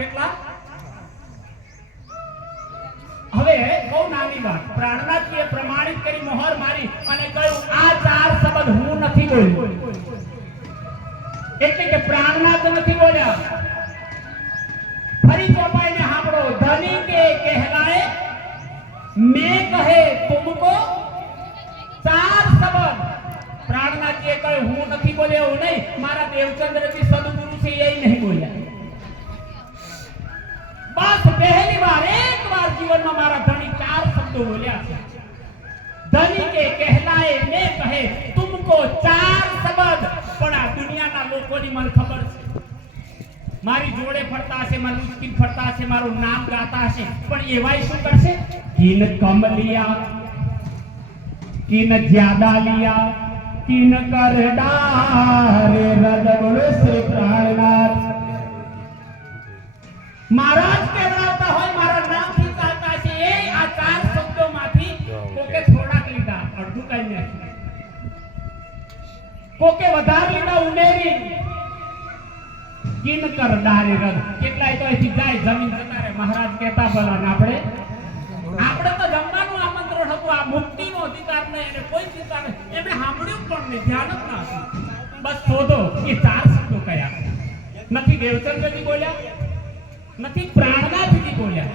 કેટલા? હવે બહુ નાની વાત, પ્રાણનાથજીએ પ્રમાણિત કરી, મોહર મારી અને કહ્યું આ 4 શબ્દ હું નથી બોલ્યો, એટલે કે પ્રાણનાથ નથી બોલ્યા. ફરી ચોપાઈને સાંભળો, ધની કે કહેલાય મેં કહે તુમકો 4 શબ્દ પ્રાણનાથજીએ કહ્યું હું નથી બોલ્યો. એવું નહીં, મારા દેવચંદ્રજી સદગુરુ છે એ નહીં બોલ્યા. બસ પહેલી વાર, એક વાર જીવનમાં મારા ધણી 4 શબ્દો બોલ્યા છે. ધની કે કહેલાય મેં કહે તુમકો 4 શબ્દ. પણ આ દુનિયાના લોકોની મને ખબર છે, મારી જોડે ફરતા હશે, મારું ઉચકીને ફરતા હશે, મારું નામ ગાતા હશે, પણ એવાય શું કરશે? કિન કમ લિયા, કિન જ્યાદા લિયા, કિન કર ડારે રદ બોલો શ્રી પ્રાણનાથ. મહારાજ કહેવાતા હોય, મારા નામથી ગાતા છે, એ આ 4 શબ્દોમાંથી કોકે થોડાક લીધા, અડધું કઈ નાખ્યું, કોકે વધારે લીધા ઉમેરી. કિન કર ડારે રદ, કેટલાય તો અહીંથી જાય, જમીન જતા રહે. મહારાજ કહેતા ભલા આપણે તો જમવાનું આમંત્રણ હતું, આ મુક્તિનો અધિકાર નહીં, એને કોઈ ચિંતા નહીં, એમને સાંભળ્યું પણ નહીં, ધ્યાન જ ના હતું. બસ શોધો એ 4 શબ્દો કયા. નથી દેવચંદ્રજી બોલ્યા, નથી પ્રાણનાથજી બોલ્યા,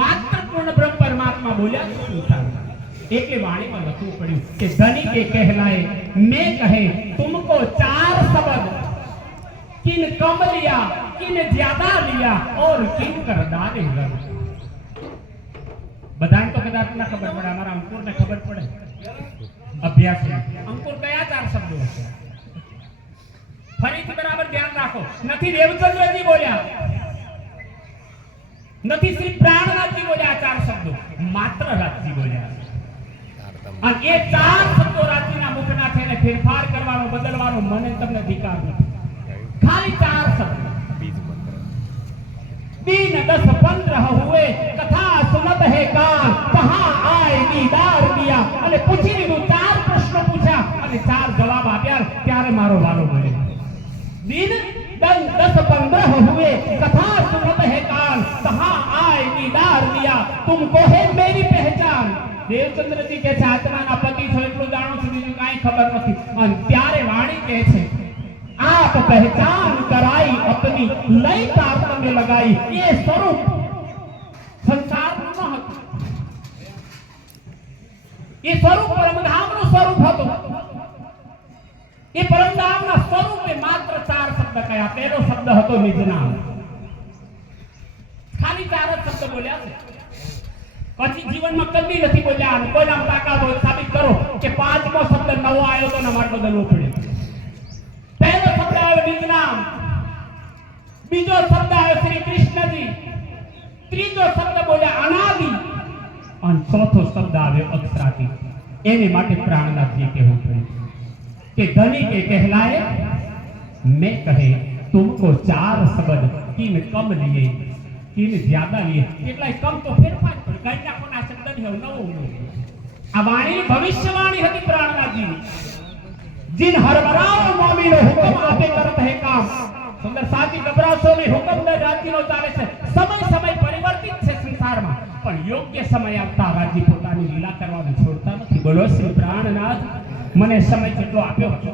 માત્ર પૂર્ણ બ્રહ્મ પરમાત્મા બોલ્યા. એટલે વાણીમાં લખવું પડ્યું કે ધની કે કહેલાય મેં કહે તુમકો 4 શબ્દ, किन कम लिया, किन ज्यादा लिया और किन कर डाले रंग. બધાને તો કદાચ ના ખબર પડે, અમારા અંકુરને ખબર પડે અભ્યાસ. અંકુર કયા 4 શબ્દો છે? ફરીથી બરાબર ધ્યાન રાખો. નથી દેવચંદ્રજી બોલ્યા, નથી શ્રી પ્રાણનાથજી બોલ્યા 4 શબ્દો, માત્ર રાજજી બોલ્યા. અને એ 4 શબ્દો રાજજીના મુખના થઈને ફેરફાર કરવાનો, બદલવાનો મને તમને અધિકાર નથી. खाली 4 शब्द. दिन 10 15 हुए कथा सुनत है कान, कहां आए दीदार दिया. અને પૂછી લીધું, 4 પ્રશ્નો પૂછ્યા અને 4 જવાબ આપ્યા. ત્યારે મારો વારો મળ્યો. दिन 10 15 हुए कथा सुनत है कान, कहां आए दीदार दिया. तुमको है मेरी पहचान. દેવચંદ્રજી કે છે આત્માના પતિ છો એટલું જાણું છું, બીજું કાંઈ ખબર નથી. અને ત્યારે વાણી કહે છે आप पहचान कराई अपनी लय तार में लगाई. ये स्वरूप संसार નું ન હતું, એ સ્વરૂપ પરમધામનું સ્વરૂપ હતું. એ પરમધામના સ્વરૂપે માત્ર 4 શબ્દ કયા. પહેલો શબ્દ હતો નિજ નામ. ખાલી 4 જ શબ્દ બોલ્યા છે. પછી જીવનમાં કદી નથી બોલ્યા. કોઈ નામ તાકાત હોય સાબિત કરો કે 5મો શબ્દ નવો આવ્યો તો ના માટે બદલવો પડે. पहला शब्द आयो निज नाम, बीजो शब्द आयो श्री कृष्णजी, ત્રીજો શબ્દ બોલ્યા અનાદિ, અને ચોથો શબ્દ આવ્યો અક્ષરાતી. એને માટે પ્રાણનાથજી કહેવું પડે કે ધની કે કહેલાય મેં કહે તુમકો 4 શબ્દ, કિન કમ લીએ, કિન જ્યાદા લીએ. કેટલાય કમ તો ફેરફાર પડે, કઈ ના કોના શબ્દ નહીં નવો. આ વાણી ભવિષ્યવાણી હતી પ્રાણનાથજીની. जिन हरबराओ मोमी नो हुक्म आपे करत है काम. सुंदर साथी गबरासो में हुक्म दे राज्य नो चाले છે. સમય સમય પરિવર્તિત છે સંસારમાં, પણ યોગ્ય સમય આવતા રાજ્ય પોતાની લીલા કરવાનું છોડતા નથી. બોલો શ્રી પ્રાણનાથ. મને સમય કેટલો આપ્યો હતો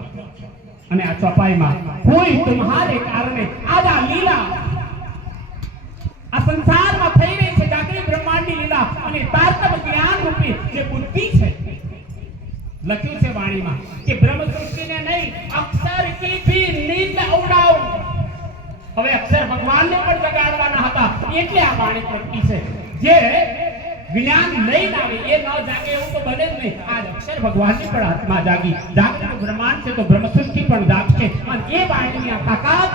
અને આ ચોપાઈમાં કોઈ તમારે કારણે આજ આ લીલા આ સંસારમાં થઈ રહી છે, જાગૃત બ્રહ્માંડની લીલા અને તારતમ જ્ઞાન રૂપી જે બુદ્ધિ છે. લખ્યું છે વાણીમાં કે બ્રહ્મ સૃષ્ટિને નહીં, અક્ષર કી ભી નીંદ ઉડાવ. હવે અક્ષર ભગવાનને પણ જગાડવાના હતા, એટલે આ વાણી પડતી છે. જે જ્ઞાન લઈને આવે એ ન જાગે એવું તો બને જ નહીં. આ અક્ષર ભગવાનની પણ આત્મા જાગી. જાગૃત બ્રહ્માંડ છે તો બ્રહ્મ સૃષ્ટિ પણ જાગશે. અને એ વાણીની આ તાકાત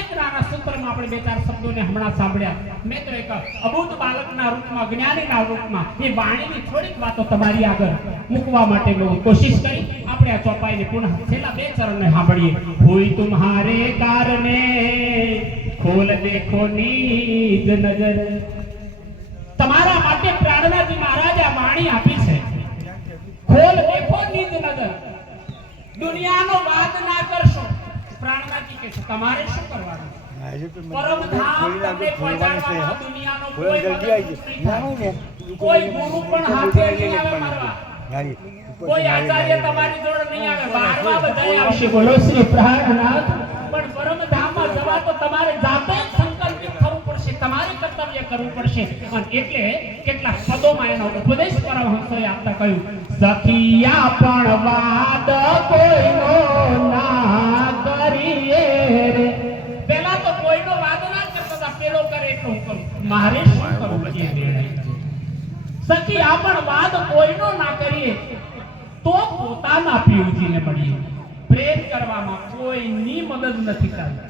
એક નાના સૂત્રમાં આપણે 2-4 શબ્દોને હમણાં સાંભળ્યા. મેં તો એક અબૂધ બાળકના રૂપમાં, જ્ઞાનીના રૂપમાં એ વાણીની થોડીક વાતો તમારી આગળ મૂકવા માટે મેં કોશિશ કરી. આપણે આ ચોપાઈને પુનઃ છેલ્લા 2 ચરણને સાંભળીએ. હોય તુમ્હારે કારણે ખોલ દેખો નીજ નજર. તમારા માટે પ્રાણનાથજી મહારાજે આ વાણી આપી છે. ખોલ દેખો નીજ નજર. દુનિયાનો વાદ ના કરશો. પ્રાણનાથજી શકે છે. તમારે શું કરવાનું? આજે તો મને પરમધામ થોડી તમને લાગે થોડવાની છે પહોંચાડવામાં હો. દુનિયાનો થોડી કોઈ જલ્દી આવી મદદ જાય ના નહીં હોય થાય. ને કોઈ ગુરુ પણ હાથે નહીં આવે મારવા. હારી કોઈ આચાર્ય તમારી જોડે નહીં આવે. મારવા બધાય આવશે. બોલો શ્રી પ્રહલાદ. પણ પરમધામમાં જવા તો તમારે જાતે જ સંકલ્પિત થવું પડશે. તમારે કર્તવ્ય કરવું પડશે. અને એટલે કેટલાક પદોમાં એનો ઉપદેશ પરમહંસોએ આપતા કહ્યું, સખિયા પણ વાદ કોઈનો ના કરીએ રે. પેલા તો કોઈનો વાદ ના કરતા હતા. પેલો કરે એટલું હું કરું. મારે શું કરવું એ નિર્ણય. સખી આપણ વાદ કોઈનો ના કરીએ તો પોતાના પિયુજીને મળીએ. પ્રેમ કરવામાં કોઈની મદદ નથી કરવી.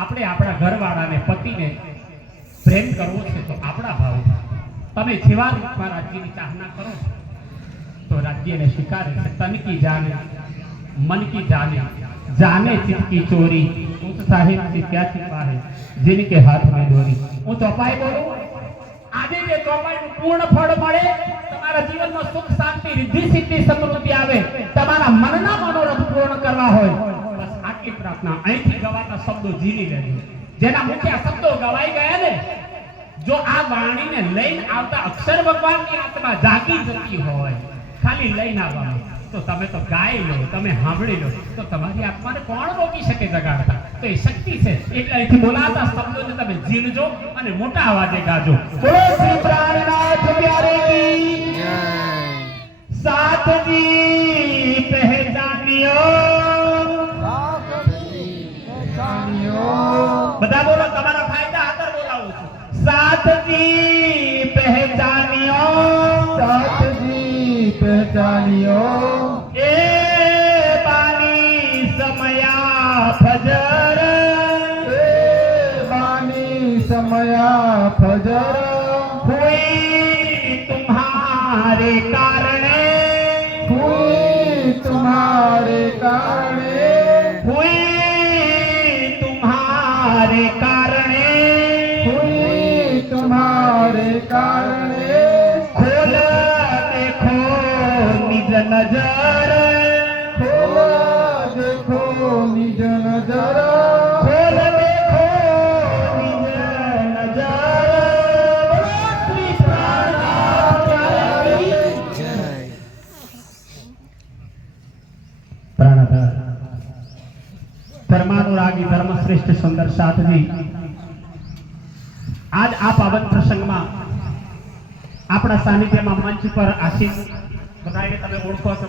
આપણે આપણા ઘરવાળાને પતિને પ્રેમ કરવો છે તો આપણા ભાવ તમે જેવા રૂપમાં રાજ્યની ચાહના કરો તો રાજ્યને સ્વીકારે છે. તન કી જાને मन की जाने जाने चित की चोरी उस साहिब से क्या छिपा है जिनके हाथ में डोरी. હું ચોપાઈ બોલું. આજે જે ચોપાઈનું પૂર્ણ ફળ મળે, તમારા જીવનમાં સુખ શાંતિ રિદ્ધિ સિદ્ધિ સમૃદ્ધિ આવે, તમારા મનના મનોરથ પૂર્ણ કરવા હોય, બસ આટલી પ્રાર્થના. અહીંથી ગવાતા શબ્દો જીવી લેજો. જેના મુખે આ શબ્દો ગવાઈ ગયા ને, જો આ વાણીને લઈને આવતા અક્ષર ભગવાનની આત્મા જાગી જતી હોય, ખાલી લઈને આવવાનું, તો તમે તો ગાઈ લો, તમે સાંભળી લો, તો તમારી આત્માને કોણ રોકી શકે જગાડતા? તો એ શક્તિ છે. એટલે અહીંથી બોલાતા શબ્દોને તમે ઝીલજો અને મોટા અવાજે ગાજો. બોલો શ્રી પ્રાણનાથ પ્યારે કી જય. સાતજી પહેચાનિયો. બધા બોલો, તમારા ફાયદા આદર બોલાવું છું. સાતજી પહેચાનિયો. સાતજી પહેચાનિયો. એ બાની સમયા ફજર. એ બાની સમયા ફજર. हुई तुम्हारे कारणे. हुई तुम्हारे कारणे. हुई तुम्हारे कारणे. हुई तुम्हारे कारणे. खोल देखो निज नजर. खोल देखो निज नजर. खोल देखो निज नजर. बोलो श्री प्राणनाथ प्यारे की जय. धर्मानुरागी धर्मश्रेष्ठ सुंदर साथजी, आज આ પાવન પ્રસંગમાં આપણા સાનિધ્યમાં મંચ પર આશીષ બધાને તમે ઓળખો છો.